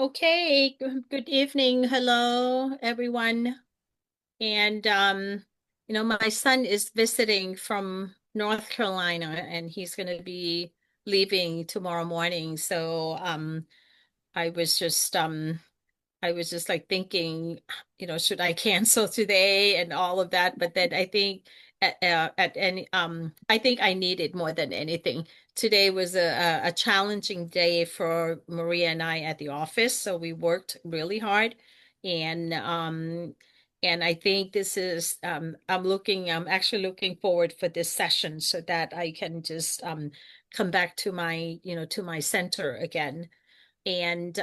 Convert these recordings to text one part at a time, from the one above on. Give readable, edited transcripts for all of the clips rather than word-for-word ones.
Okay, good evening. Hello, everyone. And my son is visiting from North Carolina and he's going to be leaving tomorrow morning. So I was just I was just like thinking, should I cancel today and all of that? But then I think at any I think I need it more than anything. Today was a challenging day for Maria and I at the office, so we worked really hard, and I think this is I'm actually looking forward for this session so that I can just come back to my center again. And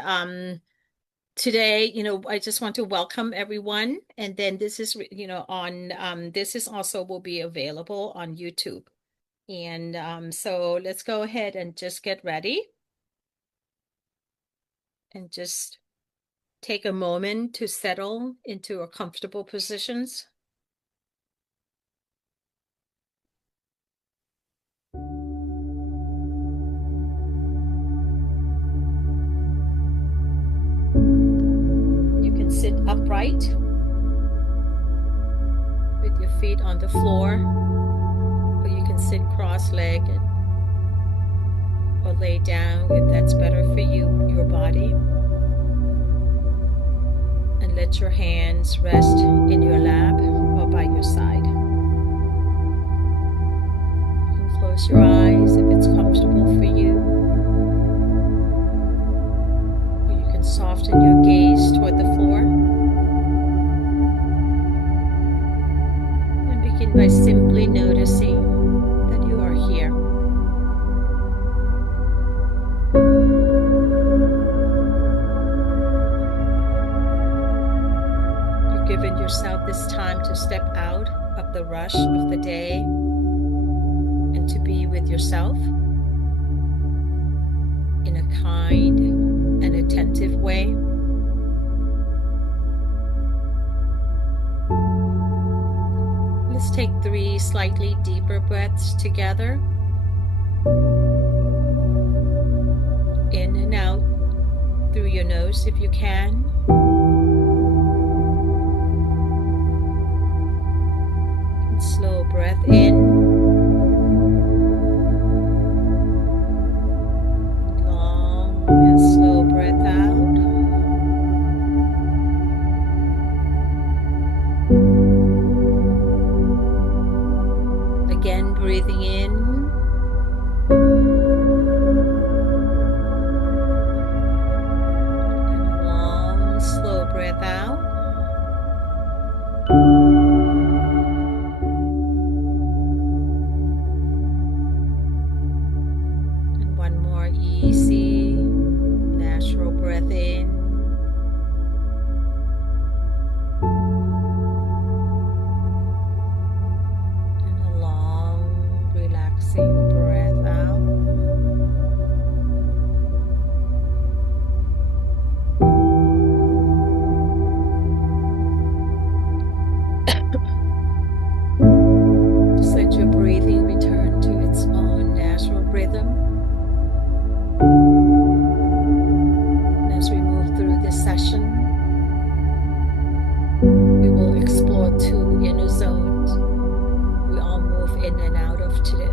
today, I just want to welcome everyone. And then this is, this is also will be available on YouTube. And so let's go ahead and just get ready and just take a moment to settle into a comfortable positions. You can sit upright with your feet on the floor, or you can sit cross-legged or lay down if that's better for you, your body. And let your hands rest in your lap or by your side. You can close your eyes if it's comfortable for you. Or you can soften your gaze toward the floor. And begin by simply noticing that you are here. Given yourself this time to step out of the rush of the day and to be with yourself in a kind and attentive way. Let's take 3 slightly deeper breaths together. In and out through your nose if you can. Slow breath in, long and slow breath out. Again, breathing in. And long, slow breath out. Easy, natural breath in. And a long, relaxing breath out. Just let your breathing return to its own natural rhythm. As we move through this session, we will explore 2 inner zones. We all move in and out of today,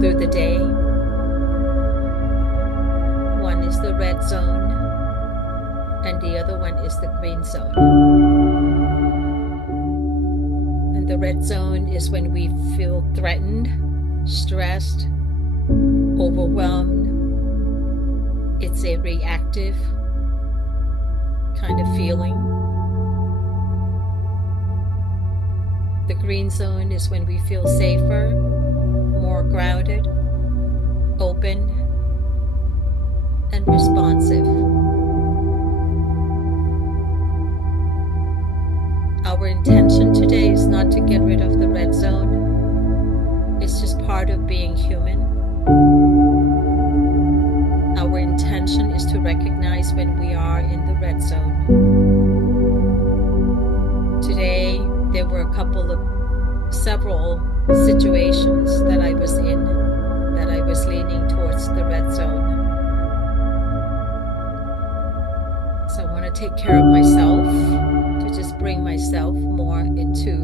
through the day. One is the red zone, and the other one is the green zone. And the red zone is when we feel threatened, stressed, overwhelmed. It's a reactive kind of feeling. The green zone is when we feel safer, more grounded, open, and responsive. Our intention today is not to get rid of the red zone. It's just part of being human. Our intention is to recognize when we are in the red zone. Today, there were several situations that I was in that I was leaning towards the red zone. to take care of myself, to just bring myself more into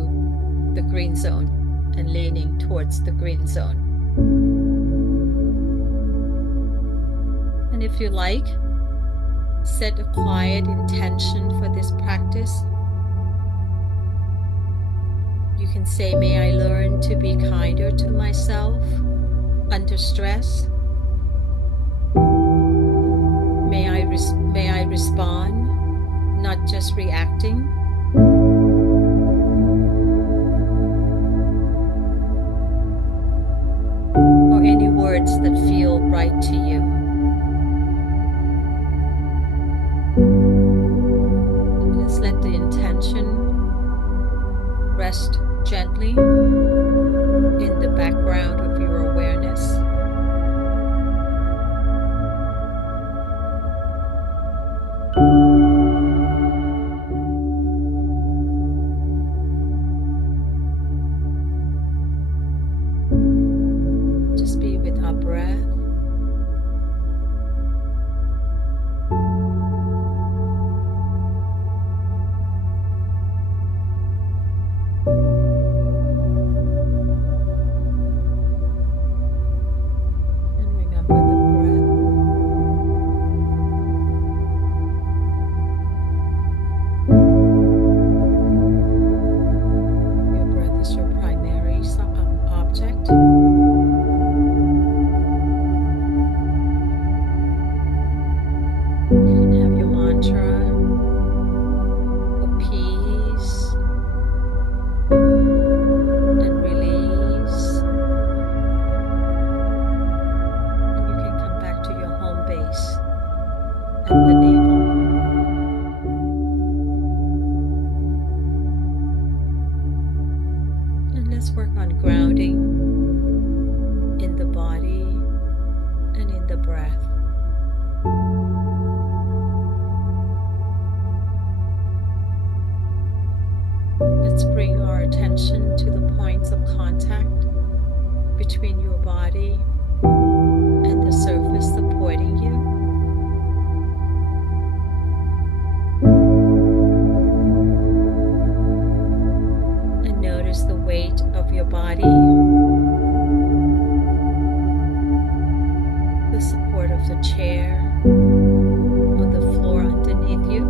the green zone and leaning towards the green zone. And if you like, set a quiet intention for this practice. You can say, may I learn to be kinder to myself under stress. May I respond, not just reacting. Or any words that feel right to you. Just let the intention rest gently in the background of your awareness. Just be with our breath. Let's work on grounding in the body and in the breath. Let's bring our attention to the points of contact between your body and the surface supporting you. Notice the weight of your body, the support of the chair or the floor underneath you,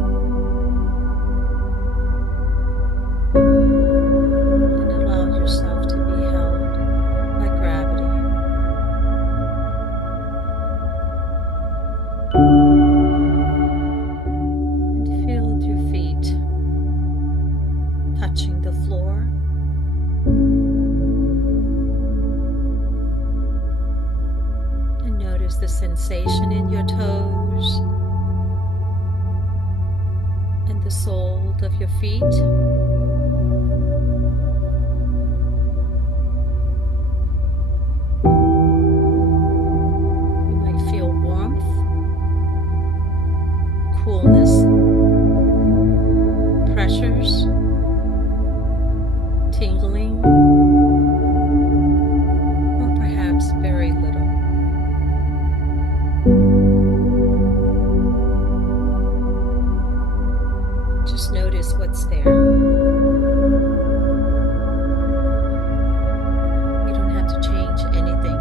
and allow yourself to be held by gravity. And feel your feet touching the floor. Notice the sensation in your toes and the sole of your feet. You might feel warmth, coolness, pressures, tingling, or perhaps very little. Just notice what's there. You don't have to change anything.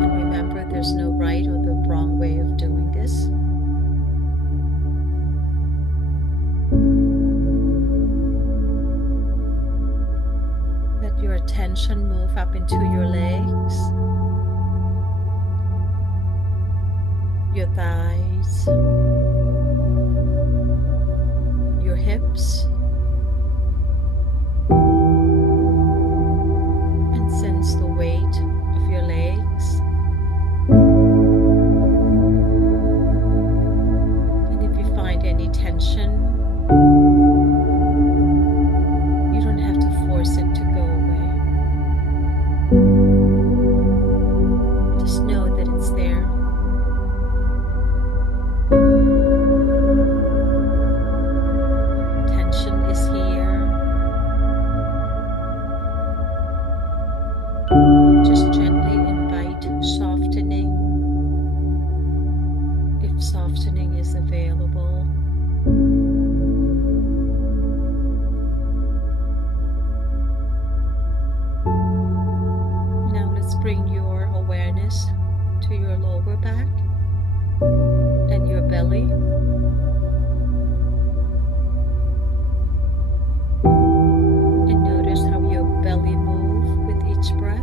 And remember, there's no right or the wrong way of doing this. Let your attention move up into your legs, your thighs, your hips, and sense the weight of your legs. And if you find any tension, you don't have to force it to go away. Just know that it's there. awareness to your lower back and your belly. And notice how your belly moves with each breath.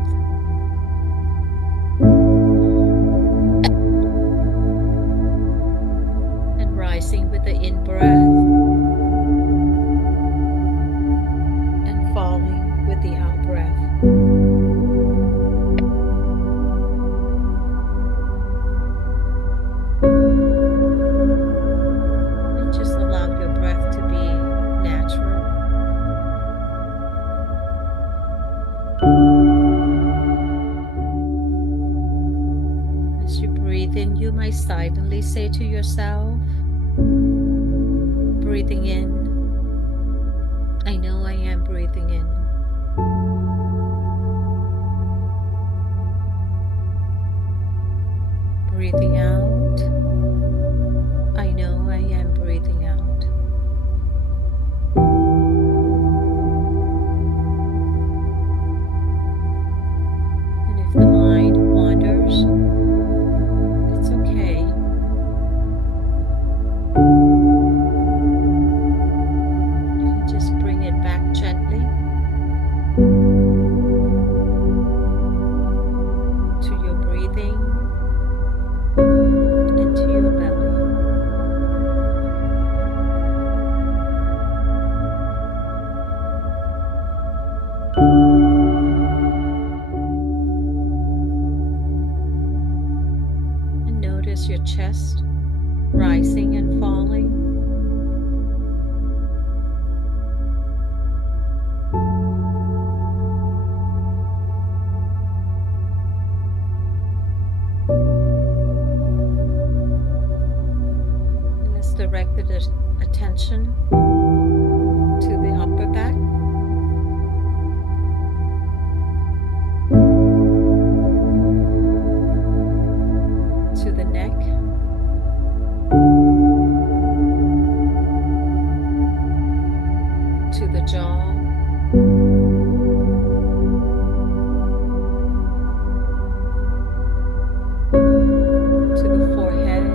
And rising with the in-breath and falling with the out-breath. You might silently say to yourself, breathing in, I know I am breathing in. Breathing out, I know I am breathing out. And if the mind wanders, your chest rising and falling. Let's direct the attention to the upper back. To the neck, to the jaw, to the forehead,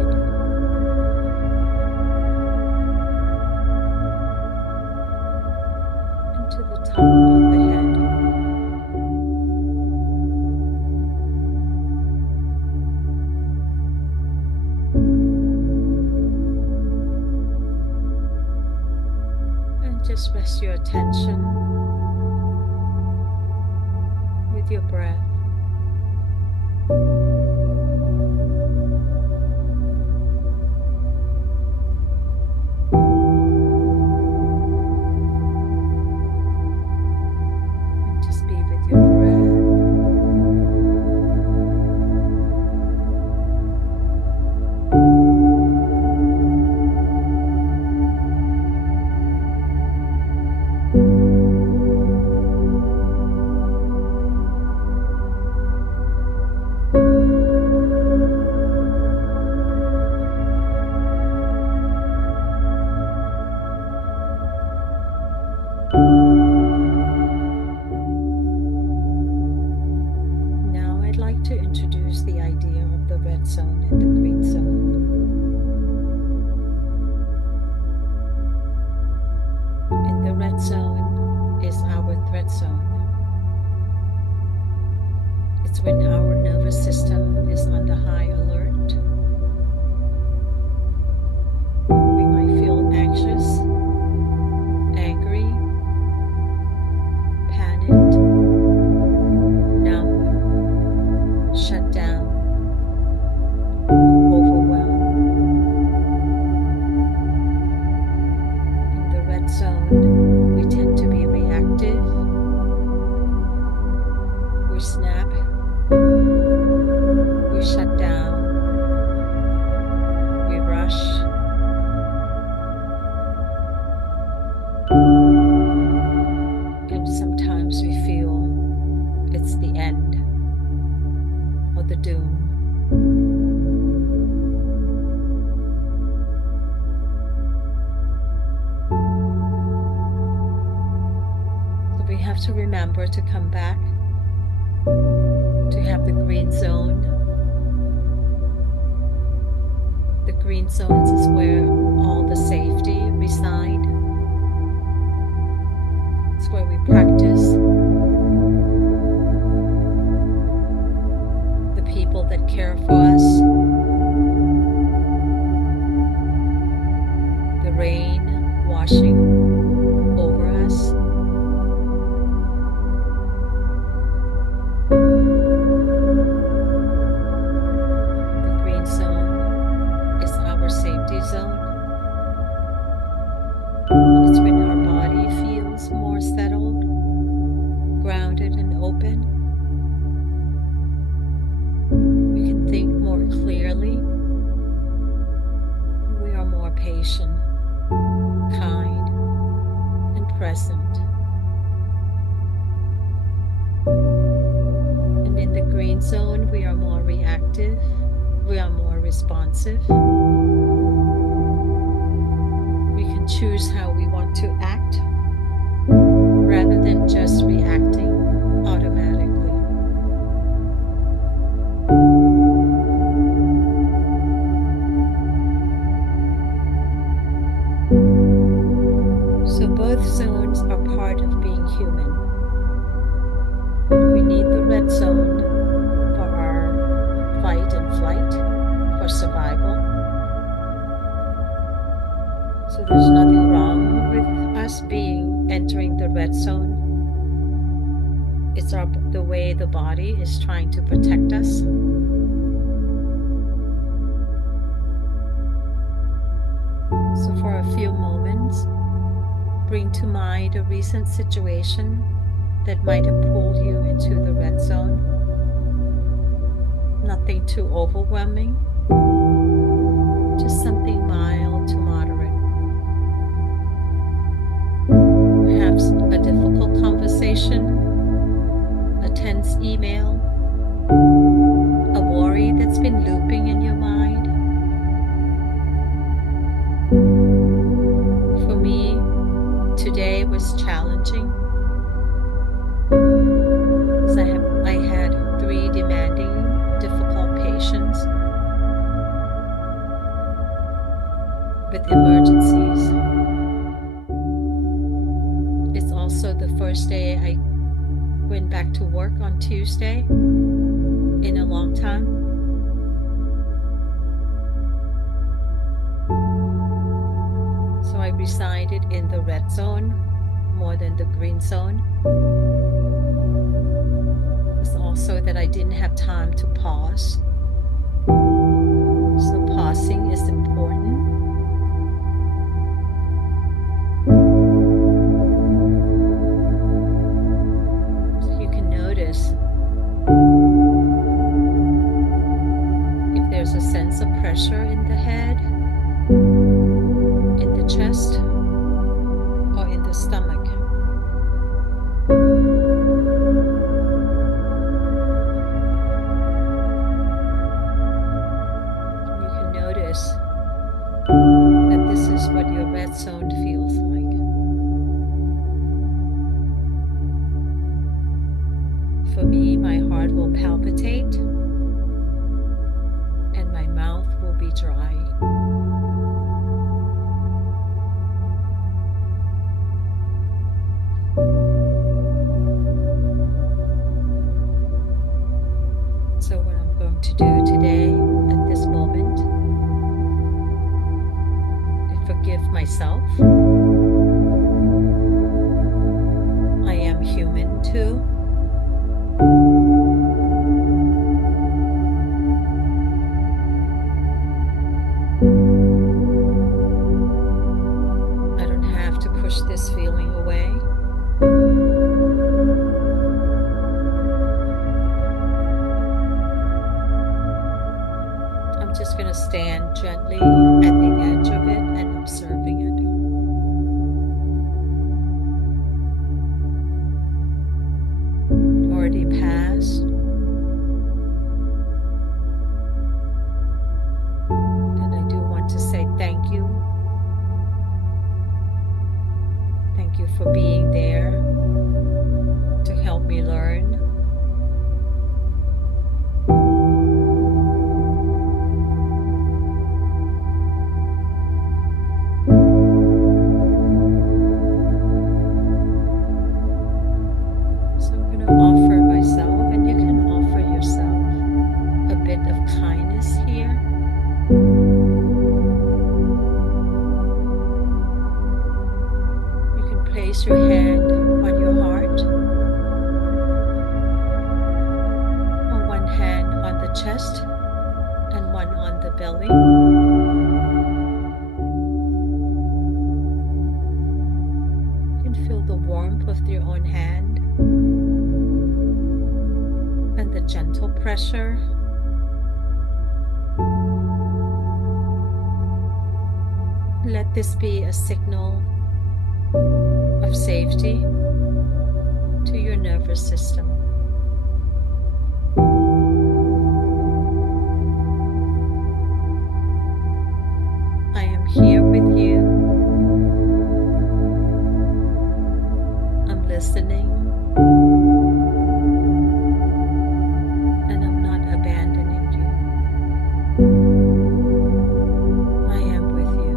and to the top of the head. Just rest your attention with your breath. And just be with your breath. Now I'd like to introduce the idea of the red zone and the green zone. In the red zone is our threat zone. It's when our nervous system is on the high alert. We might feel anxious, angry, panicked, numb, shut down, overwhelmed. In the red zone, we tend to be reactive. We snap. We shut down. We rush. And sometimes we feel it's the end or the doom. So we have to remember to come back, to have the green zone green zones is where all the safety reside. It's where we practice. The people that care for us. The rain washing over us. The green zone is our safety zone. It's when our body feels more settled, grounded, and open. We can think more clearly. We are more patient, kind, and present. And in the green zone, we are more reactive. We are more responsive. We can choose how we want to act rather than just reacting automatically. So both zones are part of being human. We need the red zone for our fight and flight, for survival. So there's nothing wrong with us entering the red zone. It's the way the body is trying to protect us. So for a few moments, bring to mind a recent situation that might have pulled you into the red zone. Nothing too overwhelming, just something mild to moderate. Perhaps a difficult conversation, a tense email, a worry that's been looping in your mind. For me, today was challenging. I had 3 demanding, difficult patients with emergencies. It's also the first day I went back to work on Tuesday in a long time. So I resided in the red zone more than the green zone. It's also that I didn't have time to pause. So pausing is important. So you can notice if there's a sense of pressure in the head, in the chest, or in the stomach. You can notice that this is what your red zone feels like. For me, my heart will palpitate and my mouth will be dry. So what I'm going to do today at this moment is forgive myself. I am human too. I don't have to push this feeling away. I'm just going to stand gently at the edge of it and observing it. It already passed. And I do want to say thank you. Thank you for being there to help me learn. bit of kindness here. You can place your hand on your heart, or one hand on the chest and one on the belly. You can feel the warmth of your own hand and the gentle pressure. Let this be a signal of safety to your nervous system. I am here with you. I'm listening, and I'm not abandoning you. I am with you.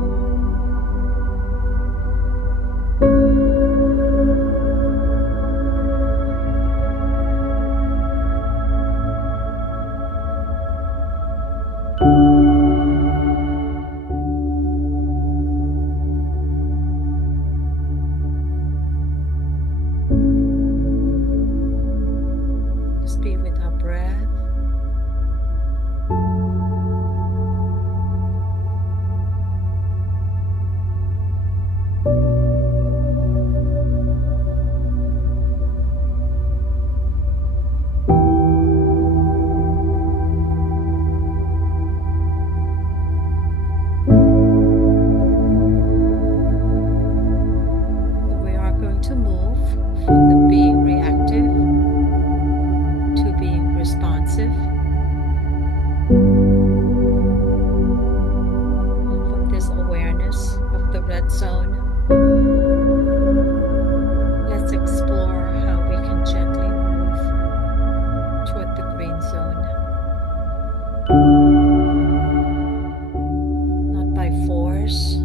Just be with our breath. We are going to move from the being reactive to being responsive. And from this awareness of the red zone, let's explore how we can gently move toward the green zone. Not by force,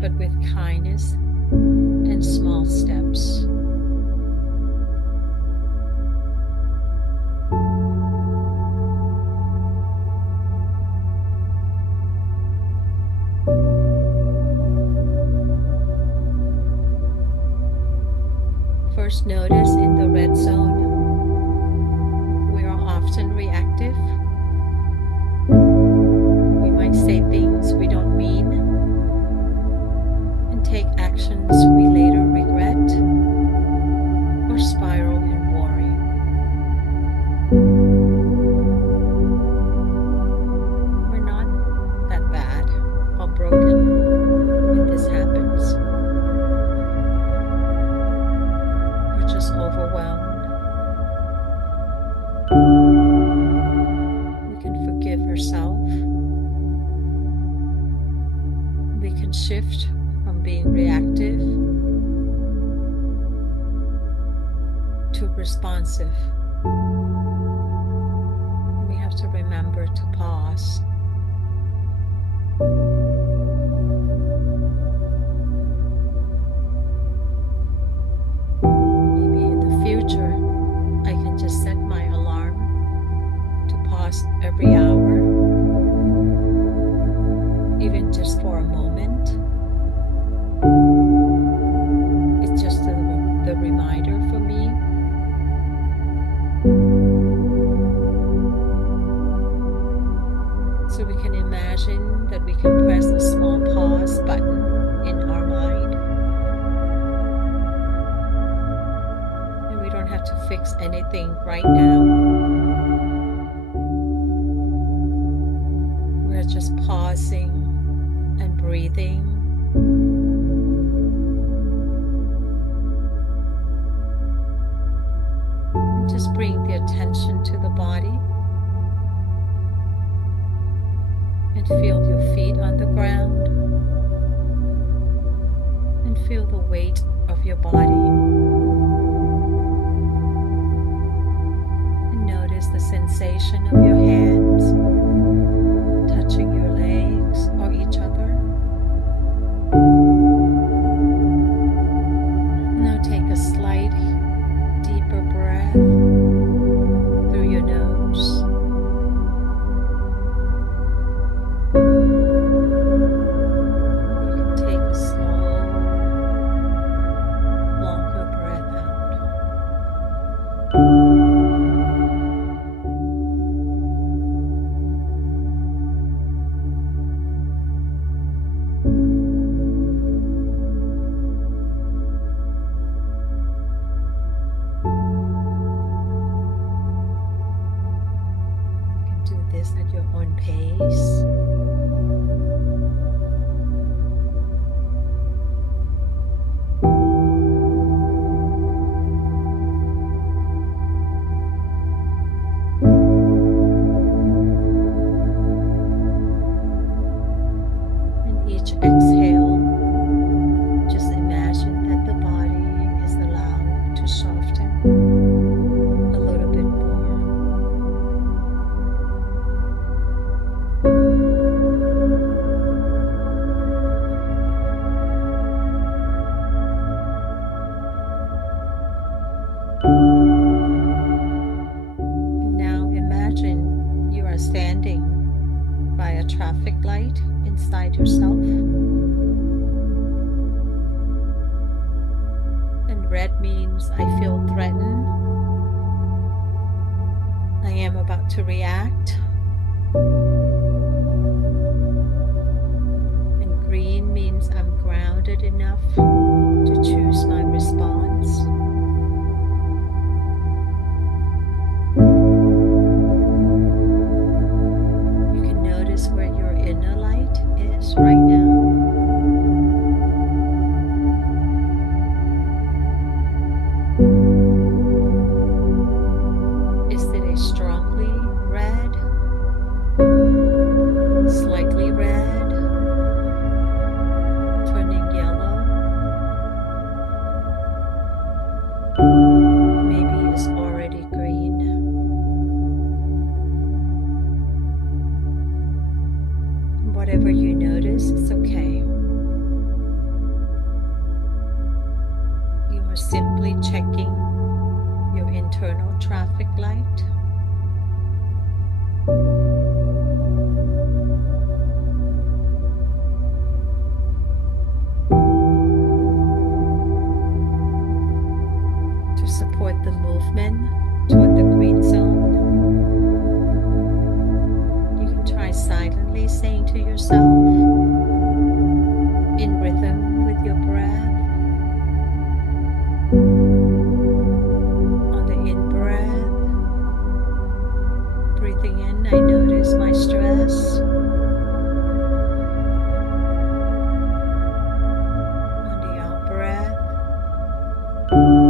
but with kindness and small steps. First, notice in the red zone, we are often reactive. We might say things we don't mean and take actions we later regret or spiral in worry. We're not that bad or broken when this happens. We're just overwhelmed. We can forgive ourselves. We can shift from being reactive to responsive. We have to remember to pause. Maybe in the future, I can just set my alarm to pause every hour, even just for a moment. It's just the reminder for me. So we can imagine that we can press a small pause button in our mind. And we don't have to fix anything right now. We're just pausing and breathing. Just bring the attention to the body and feel your feet on the ground and feel the weight of your body. And notice the sensation of your hands touching your legs or each other. Now take a slight deeper breath through your nose. this at your own pace. And each exhale, just imagine that the body is allowed to soften a little bit more. And now imagine you are standing by a traffic light inside yourself. And red means I feel threatened. I am about to react. And green means I'm grounded enough to choose my response. You can notice where your inner light is right now. Is it a strongly red, slightly red, turning yellow? Maybe it's already green. Whatever you notice, it's okay. You are simply checking your internal traffic light. To support the movement toward the green zone, you can try silently saying to yourself, in rhythm with your breath, on the in-breath, breathing in, I notice my stress. On the out-breath,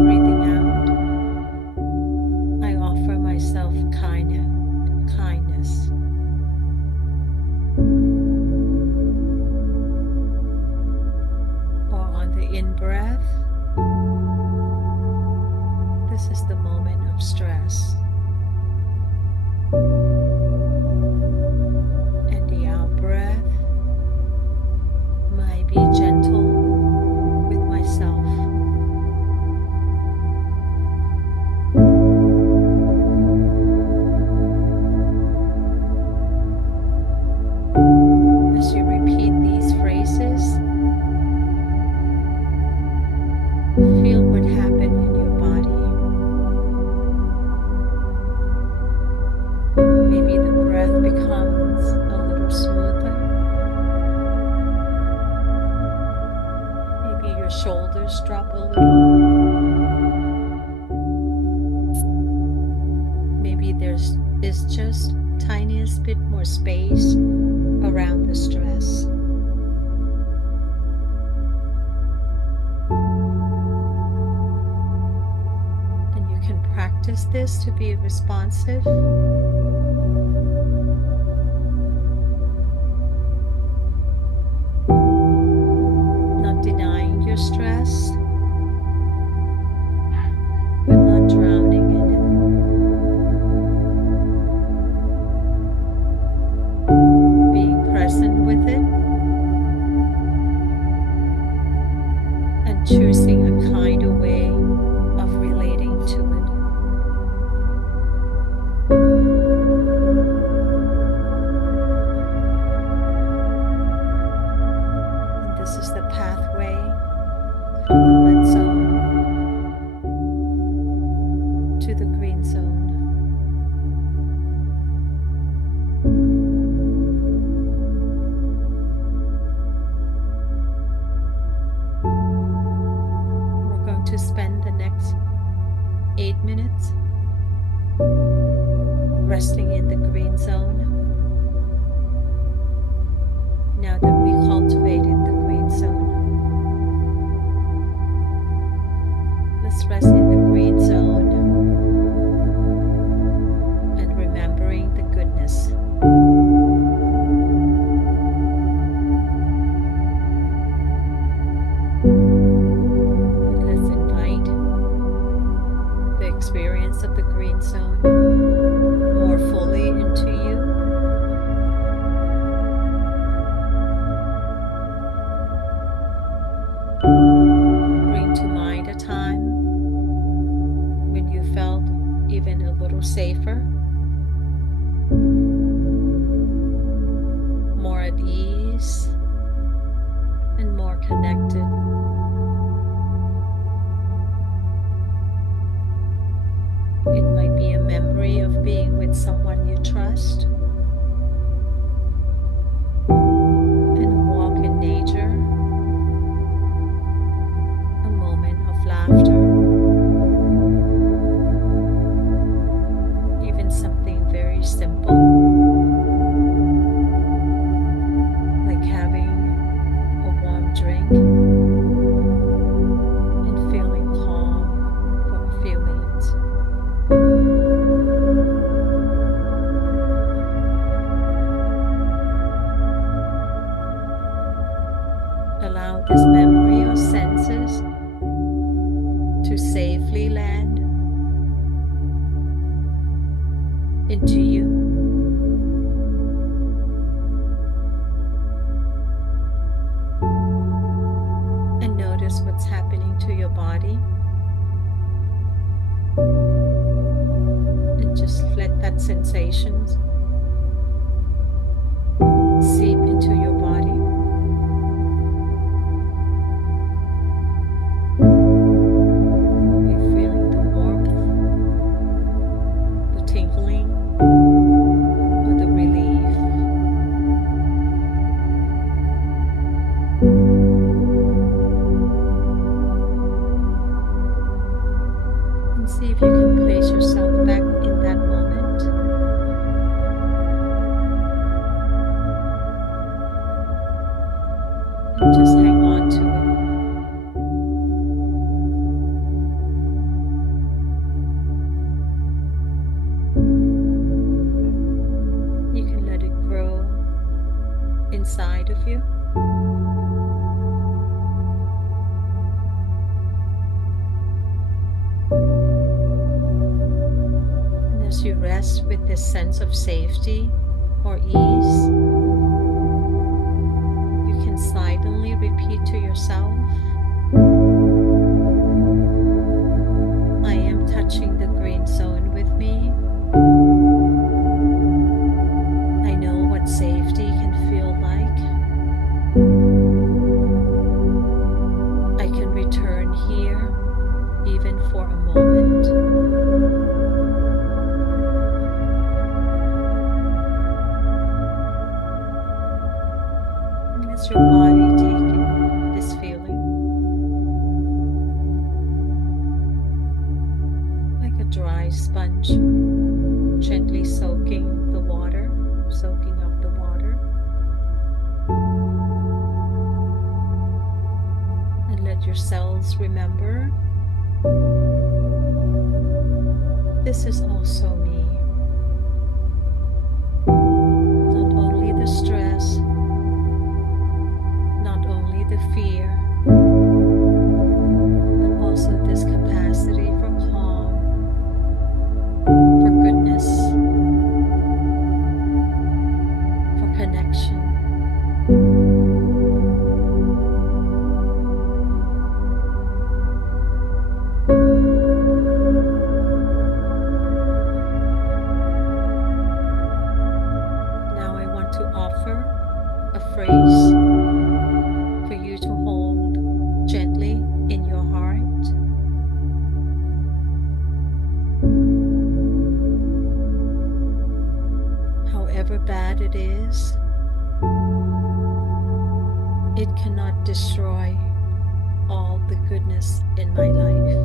breathing out, I offer myself kindness. Or on the in-breath, this is the moment of stress. And the out-breath might be gentle with myself. As you repeat these phrases, feel what happened in your body. Maybe the breath becomes a little smoother. Maybe your shoulders drop a little. Maybe there's just tiniest bit more space around the stress. And you can practice this to be responsive. Not denying your stress, but not drowning in it. Being present with it and choosing a kinder way of relating to it. And this is the pathway from the red zone to the green zone. We're going to spend the next 8 minutes resting in the green zone. Now that we cultivated the green zone, let's rest in the green zone and remembering the goodness. And let's invite the experience of the green zone more fully into you. Bring to mind a time when you felt even a little safer, more at ease, and more connected. It might be a memory of being with someone you trust, and a walk in nature, a moment of laughter, even something very simple, like having a warm drink and feeling calm for a few minutes. Allow this memory or senses to safely land into you. And notice what's happening to your body. And just let that sensation seep into your body. You're feeling the warmth, the tingling, or the relief. And see if you can place yourself back in that moment. And just hang on to it. You can let it grow inside of you. And as you rest with this sense of safety or ease, you can silently repeat to yourself, I am touching the green zone with me. I know what safety can feel like. I can return here even for a moment. And as your body take in this feeling, like a dry sponge, gently soaking the water, soaking up the water. And let your cells remember, this is also me. Not only the stress, not only the fear, but also this capacity for calm, for goodness, for connection. Now I want to offer a phrase for you to hold gently in your heart. However bad it is, it cannot destroy all the goodness in my life.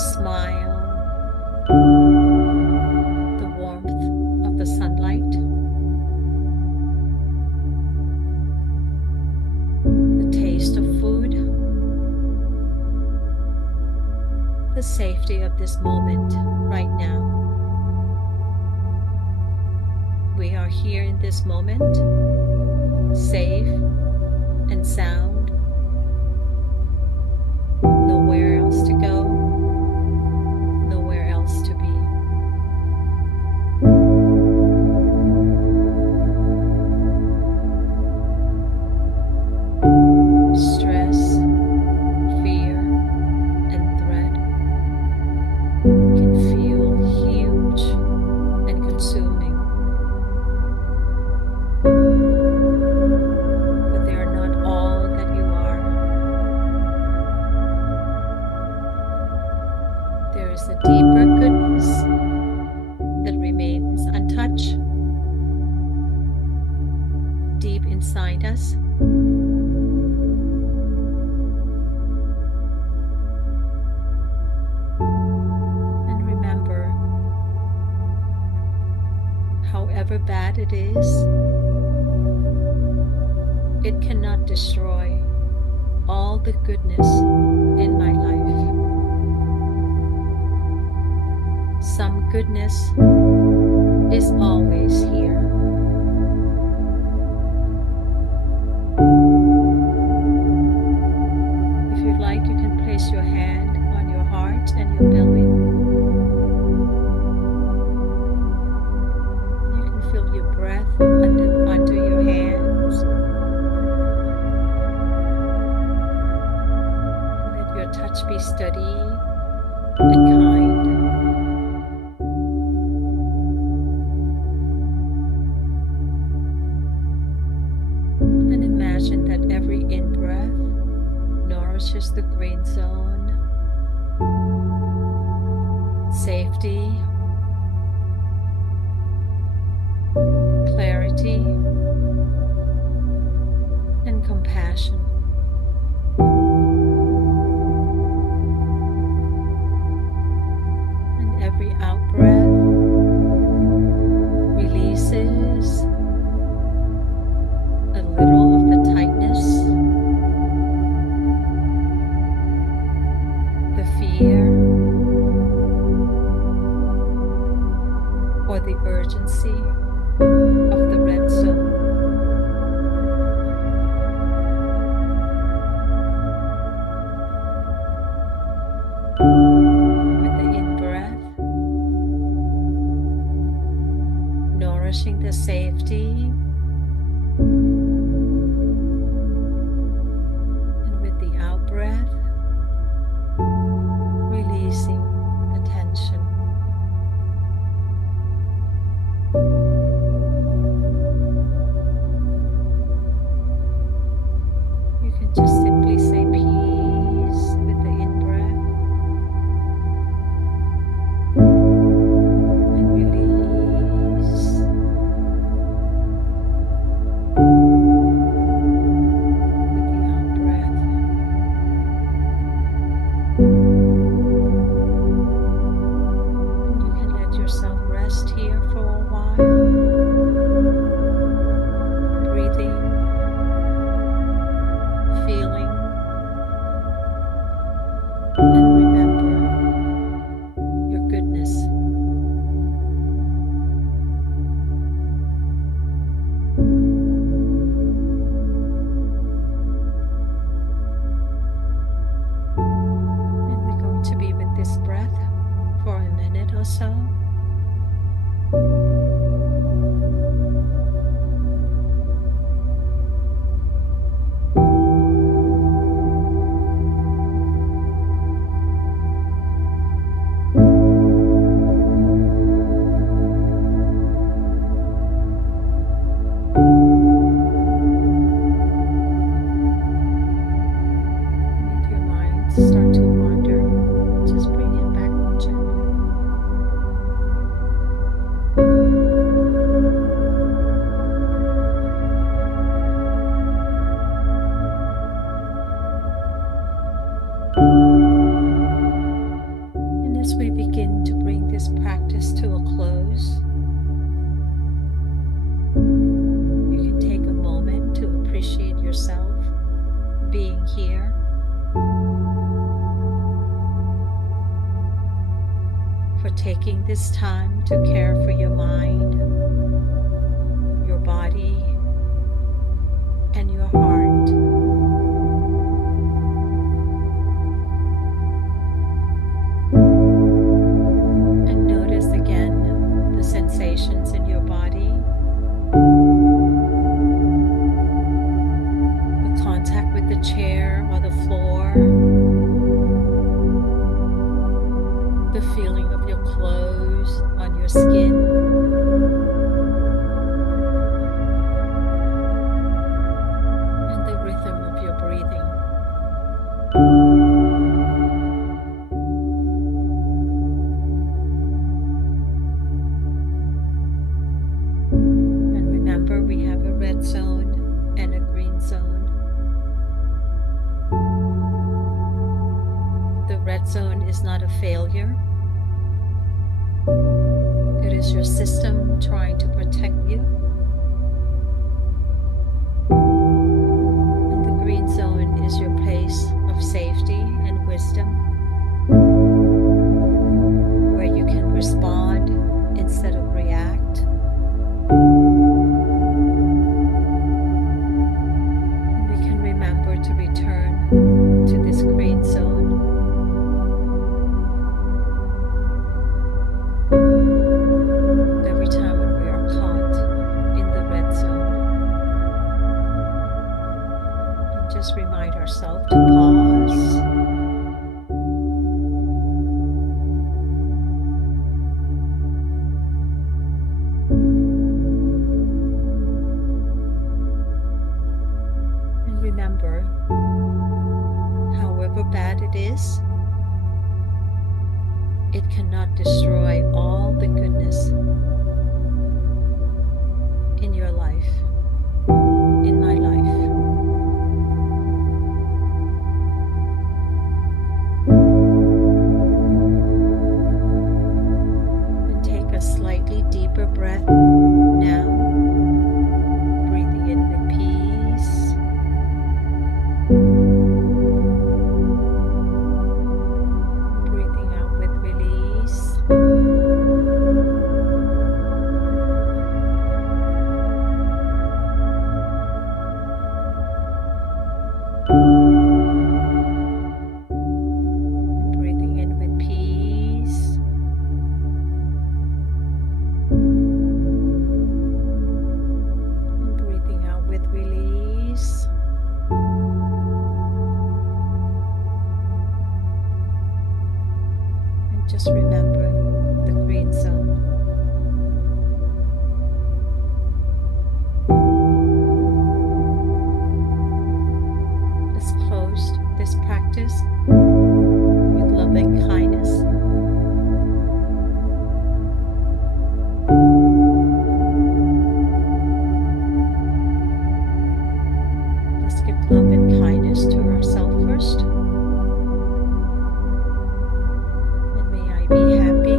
smile, the warmth of the sunlight, the taste of food, the safety of this moment right now. We are here in this moment, safe and sound, nowhere else to go, nowhere else to be. Stress, fear, and dread can feel huge and consuming, but they are not all that you are. There is a deeper goodness that remains untouched, deep inside us. And remember, however bad it is, it cannot destroy all the goodness in my life. Some goodness is always here. If you'd like, you can place your hand on your heart and your belly. You can feel your breath under your hands. Let your touch be steady and kind. And imagine that every in-breath nourishes the green zone, safety, clarity, and compassion. And every out-breath releases a little of the tightness, the fear, or the urgency of the red zone. With the in-breath, nourishing the safety, and with the out-breath, releasing the tension. You can just simply say peace with the in-breath and release. With the out-breath. You can let yourself rest here for a while, breathing, feeling, and remember your goodness. And we're going to be with this breath for a minute or so. And if your mind start to wander, just bring it back gently. As we begin to bring this practice to a close, you can take a moment to appreciate yourself being here. For taking this time to care for your mind, your body, and your heart. And notice again the sensations in your body, the contact with the chair or the floor, the feeling of your clothes on your skin, and the rhythm of your breathing. And remember, we have a red zone and a green zone. The red zone is not a failure. It is your system trying to protect you. And the green zone is your place of safety and wisdom, where you can respond instead of react. And we can remember to return to this green zone every time when we are caught in the red zone. And just remind ourselves to pause. And remember, however bad it is, it cannot destroy all the goodness in your life, in my life. And take a slightly deeper breath now, breathing in with peace. Breathing out with release. Breathing in with peace. And breathing out with release. And just remember the green zone. Let's close this practice with loving kindness. Let's give love and kindness to ourselves first. And may I be happy.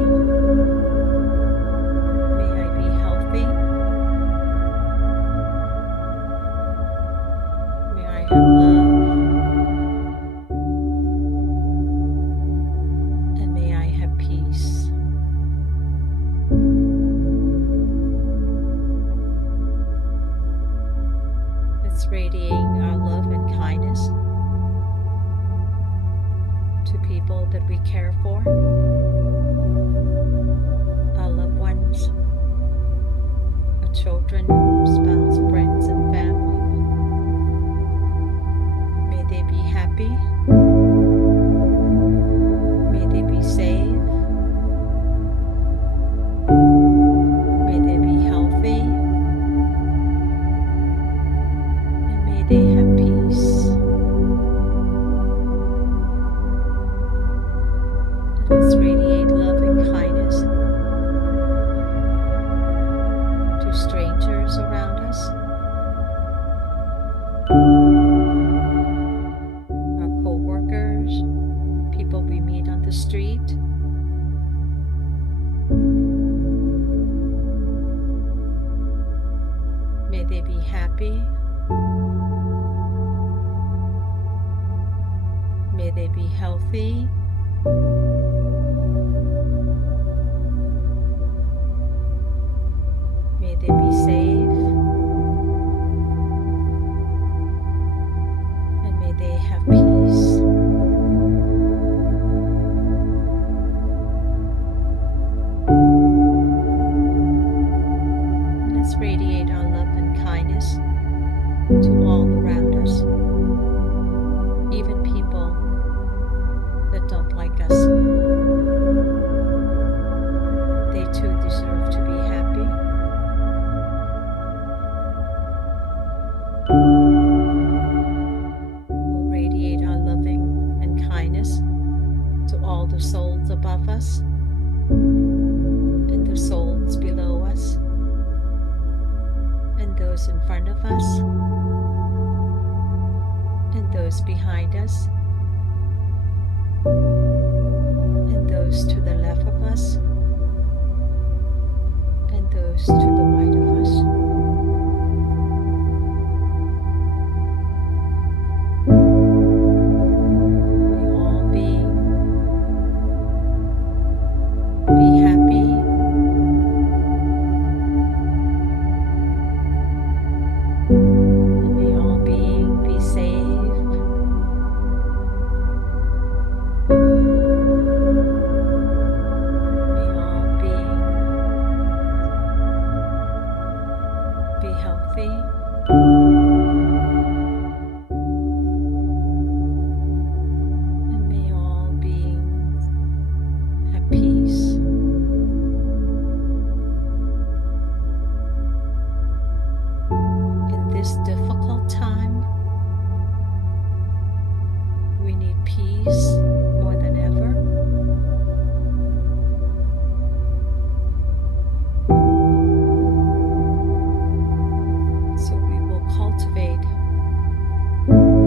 May I be healthy. May I have love. And may I have peace. Let's radiate our love and kindness to people that we care for, our loved ones, our children, spouse, friends, and family. May they be happy. May they be safe. May they be healthy. And may they have peace. Let's radiate love and kindness to strangers around us, our co-workers, people we meet on the street, souls above us and the souls below us and those in front of us and those behind us and those to the left of us and those to the right of us. Be happy. And may all beings be safe. May all beings be healthy. And may all beings have peace. This difficult time, we need peace more than ever. So we will cultivate,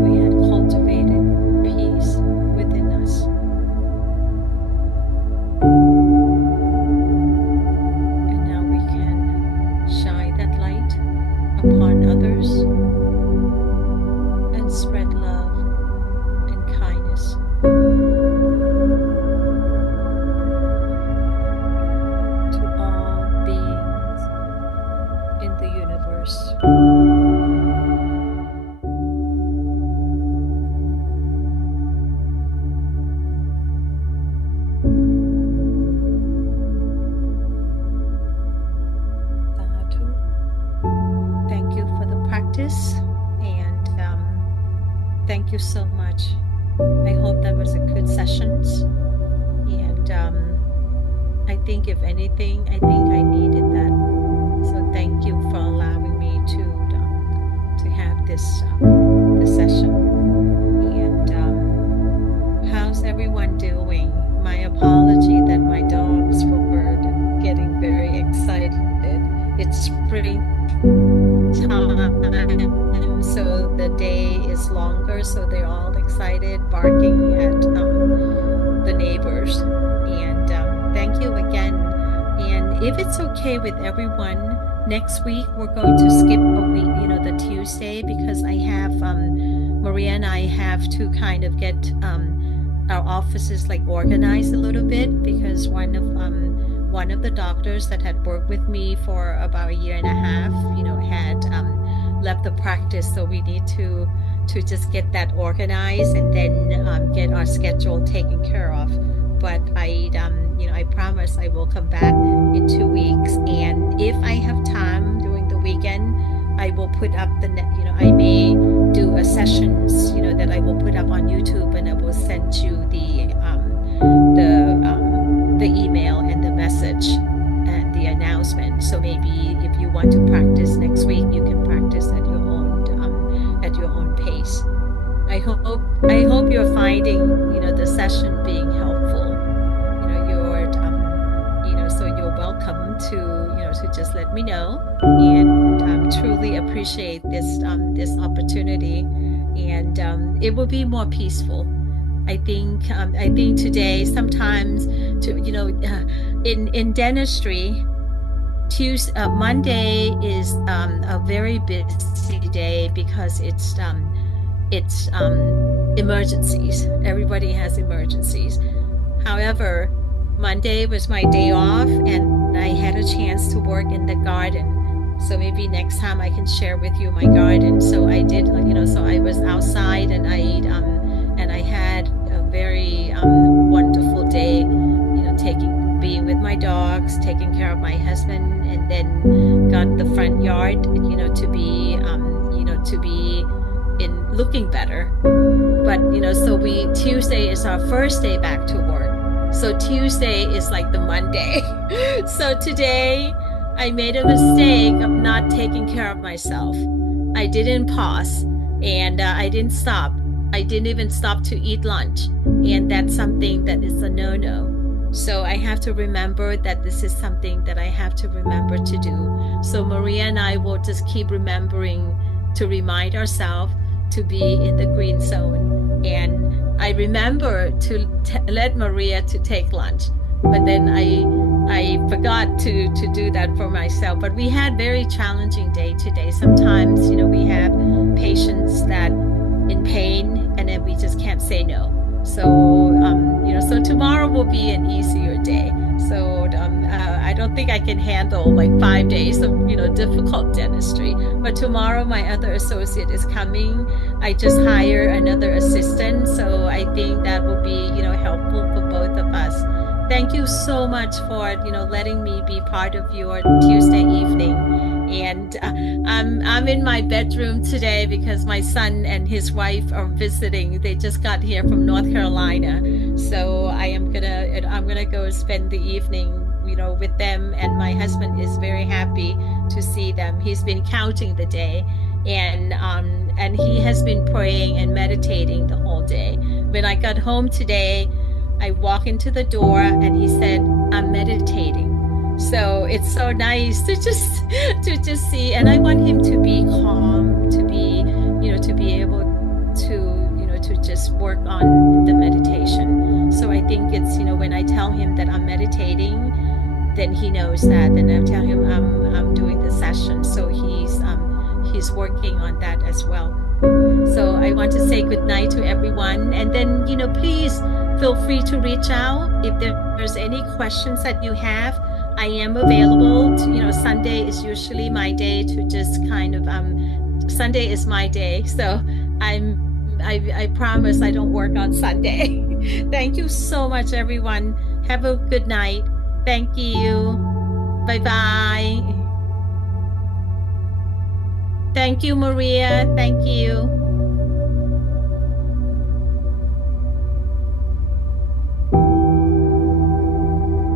we had cultivated peace within us. And now we can shine that light upon others and spread love and kindness. To all beings in the universe. Sadhu. Thank you for the practice, and thank you so much. I hope that was a good sessions, and I think if anything, I think I needed that. So thank you for allowing me to have this session. And how's everyone doing? My apology that my dogs were getting very excited. It's spring time, so the day is longer, so they're all excited, barking at the neighbors. And thank you again. And if it's okay with everyone, next week we're going to skip a week, the Tuesday, because I have Maria and I have to kind of get our offices like organized a little bit, because one of the doctors that had worked with me for about a year and a half, had left the practice. So we need to just get that organized and then get our schedule taken care of. But I promise I will come back in 2 weeks. And if I have time during the weekend, I will put up I may do a sessions, that I will put up on YouTube, and I will send you the email and the message and the announcement. So maybe if you want to practice next week, you can practice at your own pace. I hope you're finding the session being helpful. So you're welcome to just let me know, and truly appreciate this opportunity, and it will be more peaceful. I think today, sometimes in dentistry, Monday is a very busy day because it's emergencies. Everybody has emergencies. However, Monday was my day off, and I had a chance to work in the garden. So maybe next time I can share with you my garden. So I did, so I was outside, and I had a very wonderful day, being with my dogs, taking care of my husband, and then got the front yard, to be in looking better. But so Tuesday is our first day back to work. So Tuesday is like the Monday. So today I made a mistake of not taking care of myself. I didn't pause, and I didn't stop. I didn't even stop to eat lunch. And that's something that is a no-no. So I have to remember that this is something that I have to remember to do. So Maria and I will just keep remembering to remind ourselves to be in the green zone. And I remember to let Maria to take lunch, but then I forgot to do that for myself. But we had very challenging day today. Sometimes, you know, we have patients that in pain, and then we just can't say no. So, you know, so tomorrow will be an easier day. So I don't think I can handle like 5 days of, you know, difficult dentistry. But tomorrow my other associate is coming. I just hire another assistant. So I think that will be, you know, helpful for both of us. Thank you so much for, you know, letting me be part of your Tuesday evening. And I'm in my bedroom today because my son and his wife are visiting. They just got here from North Carolina. So I'm gonna go spend the evening, you know, with them. And my husband is very happy to see them. He's been counting the day, and he has been praying and meditating the whole day. When I got home today, I walked into the door and he said, "I'm meditating." So it's so nice to just see, and I want him to be calm, to be, you know, to be able to, you know, to just work on the meditation. So I think it's, you know, when I tell him that I'm meditating, then he knows that. Then I tell him I'm doing the session. So he's working on that as well. So I want to say good night to everyone, and then, you know, please feel free to reach out if there's any questions that you have. I am available to, you know, Sunday is usually my day to just kind of, Sunday is my day. So I promise I don't work on Sunday. Thank you so much, everyone. Have a good night. Thank you. Bye-bye. Thank you, Maria. Thank you.